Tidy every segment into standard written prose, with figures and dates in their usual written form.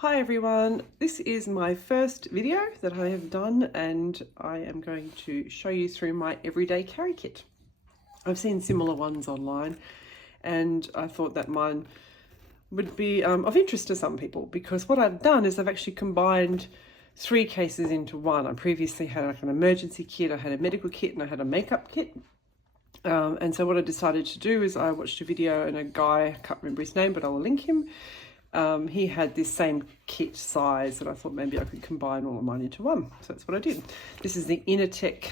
Hi everyone, this is my first video that I have done and I am going to show you through my everyday carry kit. I've seen similar ones online and I thought that mine would be of interest to some people because what I've done is I've actually combined 3 cases into one. I previously had like an emergency kit, I had a medical kit and I had a makeup kit. And so what I decided to do is I watched a video and a guy, I can't remember his name, but I will link him. He had this same kit size and I thought maybe I could combine all of mine into one. So that's what I did. This is the Inatek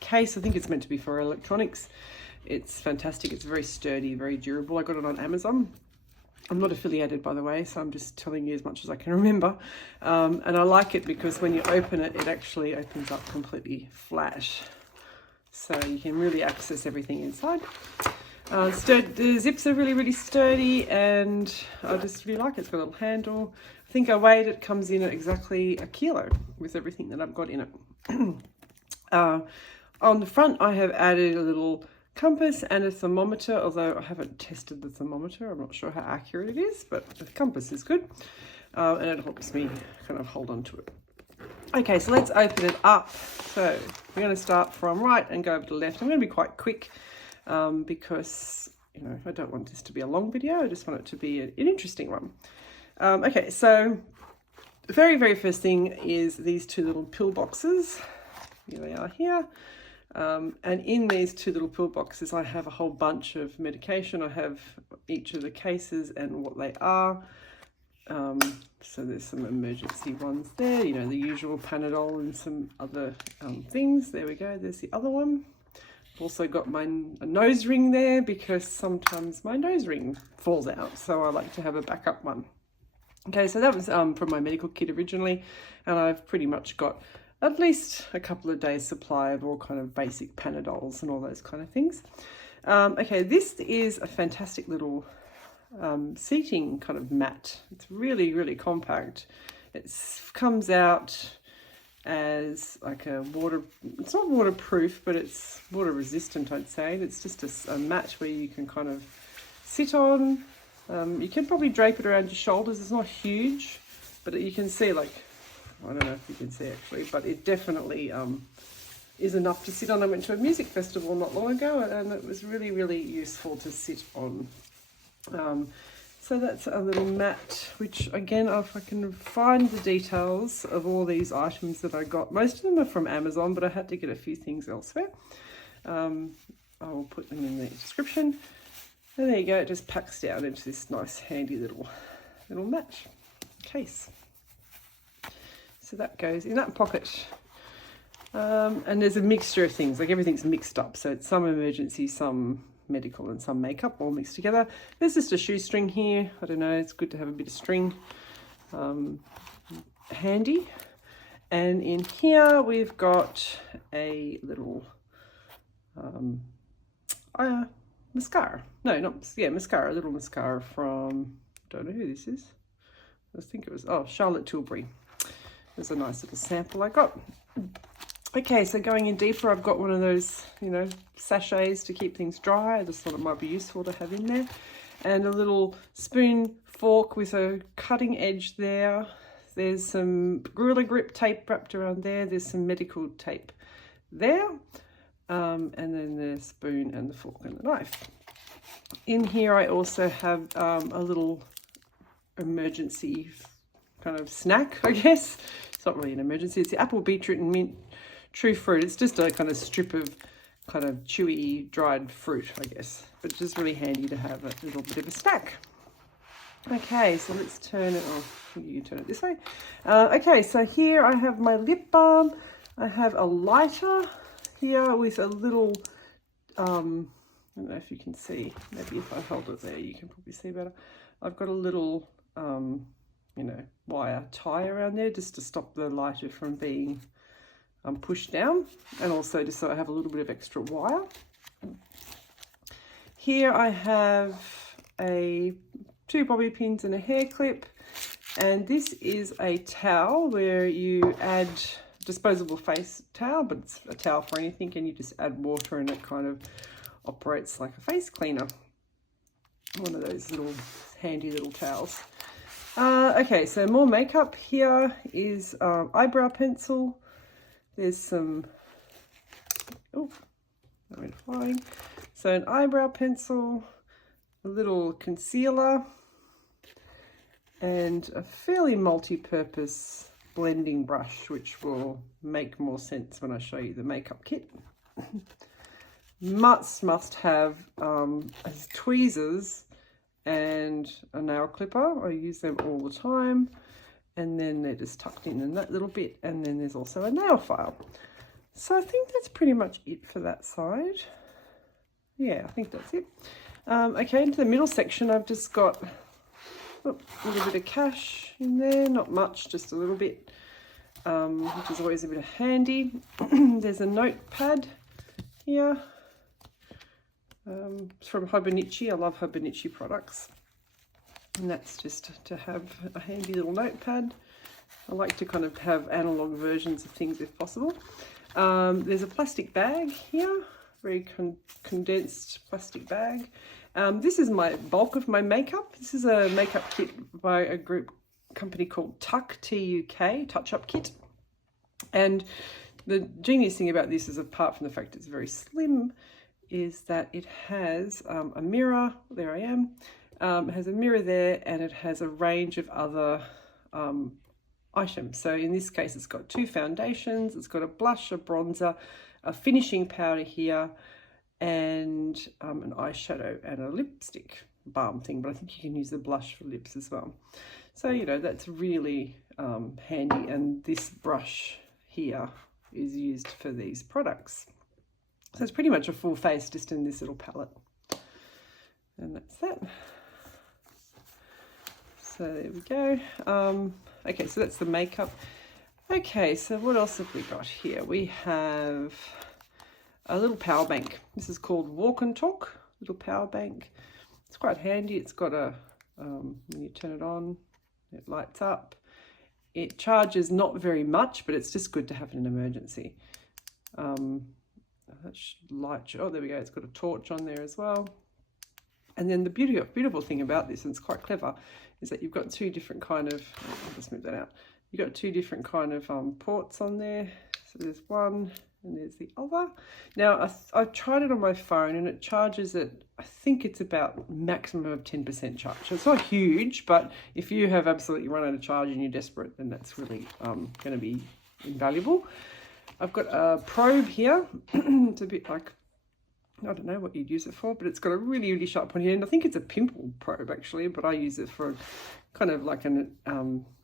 case. I think it's meant to be for electronics. It's fantastic. It's very sturdy, very durable. I got it on Amazon. I'm not affiliated, by the way, so I'm just telling you as much as I can remember. And I like it because when you open it, it actually opens up completely flat. So you can really access everything inside. The zips are really sturdy and I just really like it. It's got a little handle. I think I weighed it, comes in at exactly 1 kilo with everything that I've got in it. On the front I have added a little compass and a thermometer, although I haven't tested the thermometer. I'm not sure how accurate it is, but the compass is good. And it helps me kind of hold on to it. Okay, so let's open it up. So we're going to start from right and go over to left. I'm going to be quite quick. Because, you know, I don't want this to be a long video. I just want it to be an interesting one. Okay, so the very first thing is these 2 little pill boxes. Here they are here. And in these 2 little pill boxes, I have a whole bunch of medication. I have each of the cases and what they are. So there's some emergency ones there, you know, the usual Panadol and some other things. There we go. There's the other one. Also got my nose ring there because sometimes my nose ring falls out, so I like to have a backup one. Okay, so that was from my medical kit originally, and I've pretty much got at least a couple of days supply of all kind of basic Panadols and all those kind of things. Okay, this is a fantastic little seating kind of mat. It's really compact. It comes out as like a it's not waterproof, but it's water resistant, I'd say. It's just a mat where you can kind of sit on. You can probably drape it around your shoulders. It's not huge, but you can see, like, I don't know if you can see actually, but it definitely is enough to sit on. I went to a music festival not long ago and it was really useful to sit on. So that's a little mat, which again, if I can find the details of all these items that I got, most of them are from Amazon, but I had to get a few things elsewhere. I will put them in the description. And there you go, it just packs down into this nice handy little mat case. So that goes in that pocket. And there's a mixture of things, like everything's mixed up. So it's some emergency, some medical and some makeup all mixed together. There's just a shoestring here. I don't know, it's good to have a bit of string handy. And in here we've got a little mascara. Mascara, a little mascara from, don't know who this is. I think it was, Charlotte Tilbury. There's a nice little sample I got. Okay, so going in deeper, I've got one of those, you know, sachets to keep things dry. I just thought it might be useful to have in there. And a little spoon fork with a cutting edge there. There's some Gorilla Grip tape wrapped around there. There's some medical tape there. And then the spoon and the fork and the knife. In here, I also have a little emergency kind of snack, I guess. It's not really an emergency. It's the apple, beetroot and mint true fruit. It's just a kind of strip of kind of chewy dried fruit, I guess, but just really handy to have a little bit of a snack. Okay, so let's turn it off. You can turn it this way. Okay, so here I have my lip balm. I have a lighter here with a little I don't know if you can see, maybe if I hold it there you can probably see better. I've got a little you know, wire tie around there just to stop the lighter from being pushed down, and also just so I have a little bit of extra wire. Here I have 2 bobby pins and a hair clip, and this is a towel where you add disposable face towel, but it's a towel for anything, and you just add water and it kind of operates like a face cleaner. One of those little handy little towels. Okay, so more makeup. Here is eyebrow pencil. There's some, oh, that went flying. So an eyebrow pencil, a little concealer, and a fairly multi-purpose blending brush, which will make more sense when I show you the makeup kit. must have as tweezers and a nail clipper. I use them all the time, and then they're just tucked in that little bit, and then there's also a nail file. So I think that's pretty much it for that side. Yeah, I think that's it. Okay, into the middle section, I've just got a little bit of cash in there, not much, just a little bit, which is always a bit handy. There's a notepad here. It's from Hobonichi. I love Hobonichi products, and that's just to have a handy little notepad. I like to kind of have analog versions of things if possible. There's a plastic bag here, very condensed plastic bag. This is my bulk of my makeup. This is a makeup kit by a company called Tuck, T-U-K, Touch Up Kit. And the genius thing about this is, apart from the fact it's very slim, is that it has a mirror. There I am. It has a mirror there, and it has a range of other items. So in this case, it's got 2 foundations, it's got a blush, a bronzer, a finishing powder here, and an eyeshadow and a lipstick balm thing, but I think you can use the blush for lips as well. So, you know, that's really handy, and this brush here is used for these products. So it's pretty much a full face just in this little palette. And that's that. So there we go. Okay, so that's the makeup. Okay, so what else have we got here? We have a little power bank. This is called Walk and Talk, little power bank. It's quite handy. It's got a, when you turn it on, it lights up. It charges not very much, but it's just good to have in an emergency. Light, oh, there we go. It's got a torch on there as well. And then the beautiful thing about this, and it's quite clever, is that you've got 2 different kind of, I'll just move that out. You've got 2 different kind of ports on there. So there's one and there's the other. Now I've tried it on my phone, and it charges at, I think it's about maximum of 10% charge. So it's not huge, but if you have absolutely run out of charge and you're desperate, then that's really going to be invaluable. I've got a probe here. It's a bit like, I don't know what you'd use it for, but it's got a really, really sharp pointy end. I think it's a pimple probe actually, but I use it for kind of like an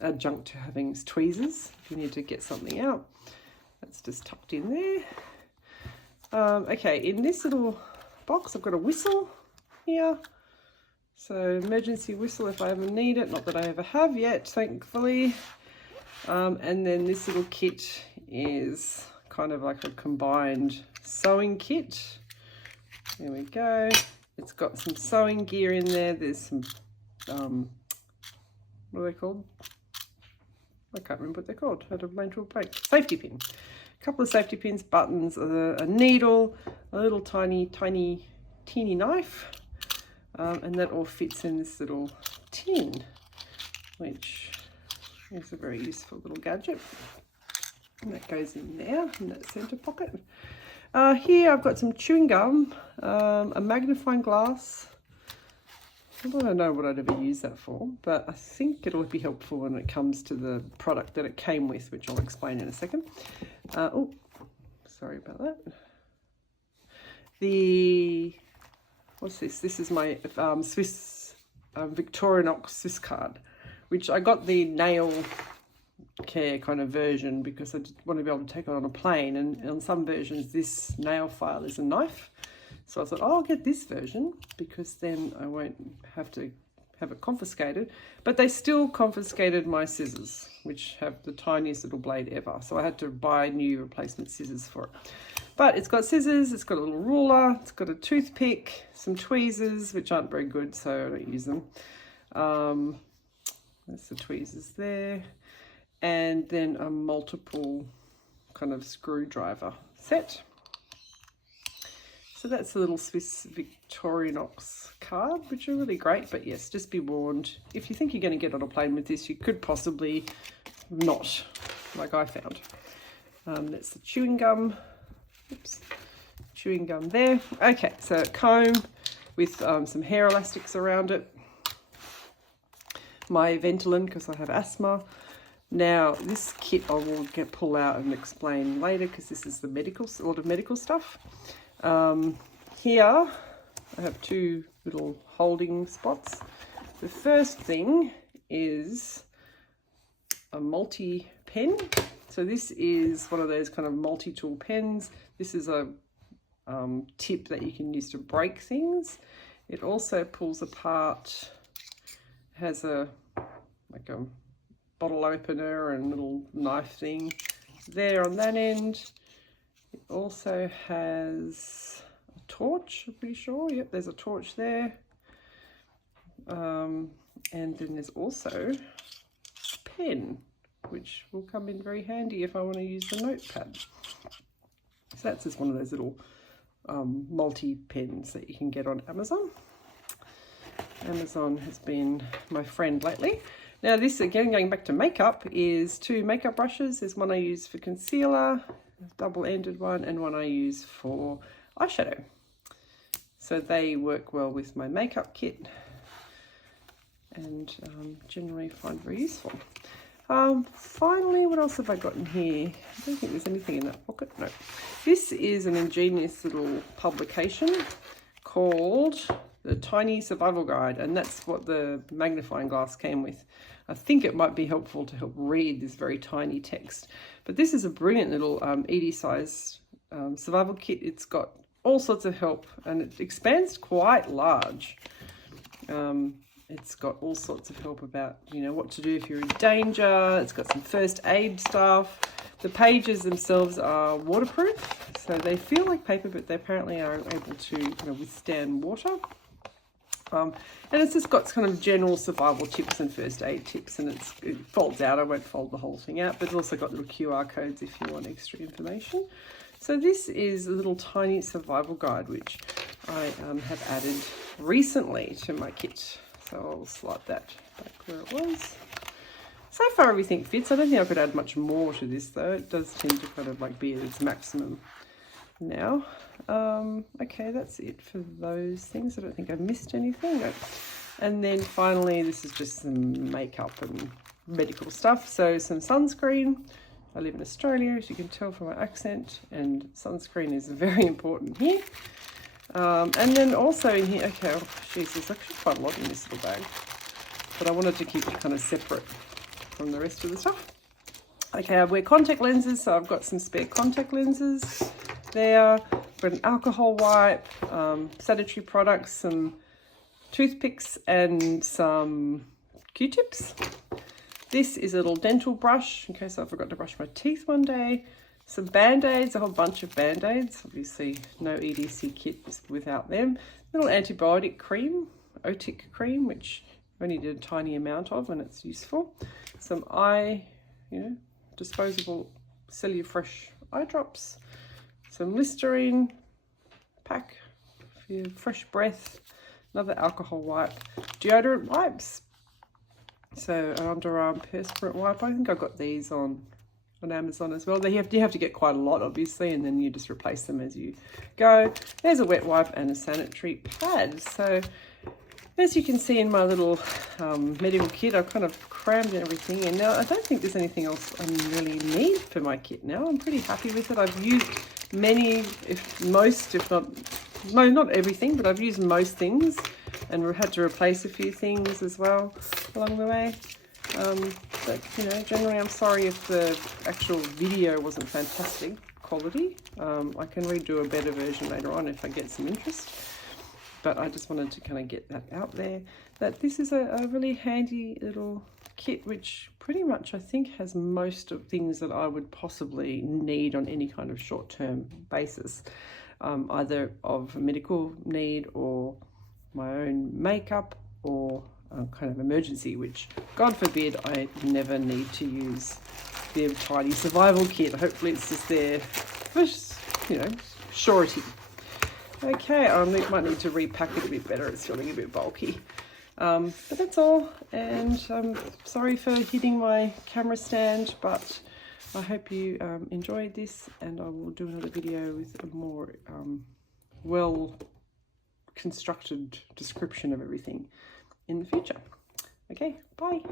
adjunct to having tweezers if you need to get something out. That's just tucked in there. Okay, in this little box, I've got a whistle here. So emergency whistle if I ever need it. Not that I ever have yet, thankfully. And then this little kit is kind of like a combined sewing kit. There we go. It's got some sewing gear in there. There's some, what are they called? I can't remember what they're called. I had a mental blank. Safety pin. A couple of safety pins, buttons, a needle, a little teeny knife. And that all fits in this little tin, which is a very useful little gadget. And that goes in there, in that center pocket. Here I've got some chewing gum, a magnifying glass. I don't know what I'd ever use that for, but I think it'll be helpful when it comes to the product that it came with, which I'll explain in a second. Oh, sorry about that. What's this? This is my Swiss Victorinox Swiss card, which I got the nail care kind of version because I want to be able to take it on a plane, and on some versions this nail file is a knife. So I thought, oh, I'll get this version because then I won't have to have it confiscated. But they still confiscated my scissors, which have the tiniest little blade ever. So I had to buy new replacement scissors for it. But it's got scissors, it's got a little ruler, it's got a toothpick, some tweezers, which aren't very good, so I don't use them. There's the tweezers there. And then a multiple kind of screwdriver set. So that's a little Swiss Victorinox card, which are really great. But yes, just be warned, if you think you're going to get on a plane with this, you could possibly not, like I found. That's the chewing gum. Oops, chewing gum there. Okay, so comb with some hair elastics around it. My Ventolin, because I have asthma. Now, this kit I will pull out and explain later, because this is a lot of medical stuff. Here, I have two little holding spots. The first thing is a multi-pen. So this is one of those kind of multi-tool pens. This is a tip that you can use to break things. It also pulls apart, has like a bottle opener and little knife thing there on that end. It also has a torch, I'm pretty sure. Yep, there's a torch there. And then there's also a pen, which will come in very handy if I want to use the notepad. So that's just one of those little multi-pens that you can get on Amazon. Amazon has been my friend lately. Now this, again, going back to makeup, is two makeup brushes. There's one I use for concealer, double-ended one, and one I use for eyeshadow. So they work well with my makeup kit and generally find very useful. Finally, what else have I got in here? I don't think there's anything in that pocket. No. This is an ingenious little publication called The Tiny Survival Guide, and that's what the magnifying glass came with. I think it might be helpful to help read this very tiny text. But this is a brilliant little ED size survival kit. It's got all sorts of help, and it expands quite large. It's got all sorts of help about, you know, what to do if you're in danger. It's got some first aid stuff. The pages themselves are waterproof, so they feel like paper, but they apparently are able to withstand water. And it's just got kind of general survival tips and first aid tips, and it folds out. I won't fold the whole thing out, but it's also got little QR codes if you want extra information. So this is a little tiny survival guide, which I have added recently to my kit. So I'll slide that back where it was. So far everything fits. I don't think I could add much more to this though. It does tend to kind of like be at its maximum now. Okay, that's it for those things. I don't think I missed anything. No. And then finally, this is just some makeup and medical stuff. So some sunscreen. I live in Australia, as you can tell from my accent, and sunscreen is very important here. And then also in here, okay, oh, geez, there's actually quite a lot in this little bag, but I wanted to keep it kind of separate from the rest of the stuff. Okay, I wear contact lenses, so I've got some spare contact lenses there. I've got an alcohol wipe, sanitary products, some toothpicks, and some Q-tips. This is a little dental brush in case I forgot to brush my teeth one day. Some Band-Aids, a whole bunch of Band-Aids. Obviously, no EDC kit without them. Little antibiotic cream, Otic cream, which I only did a tiny amount of, and it's useful. Some disposable Cellular Fresh eye drops. Some Listerine pack for your fresh breath. Another alcohol wipe. Deodorant wipes. So an underarm perspirant wipe. I think I got these on Amazon as well. You have to get quite a lot, obviously, and then you just replace them as you go. There's a wet wipe and a sanitary pad. So as you can see in my little medical kit, I've kind of crammed everything in. Now, I don't think there's anything else I really need for my kit now. I'm pretty happy with it. I've used many, not everything, but I've used most things, and we've had to replace a few things as well along the way. But generally I'm sorry if the actual video wasn't fantastic quality. I can redo a better version later on if I get some interest, but I just wanted to kind of get that out there, that this is a really handy little kit, which pretty much I think has most of things that I would possibly need on any kind of short-term basis, either of a medical need or my own makeup or kind of emergency, which God forbid I never need to use the tiny survival kit. Hopefully it's just there for surety. Okay, I might need to repack it a bit better. It's feeling a bit bulky. But that's all, and I'm sorry for hitting my camera stand, but I hope you enjoyed this, and I will do another video with a more well constructed description of everything in the future. Okay, bye.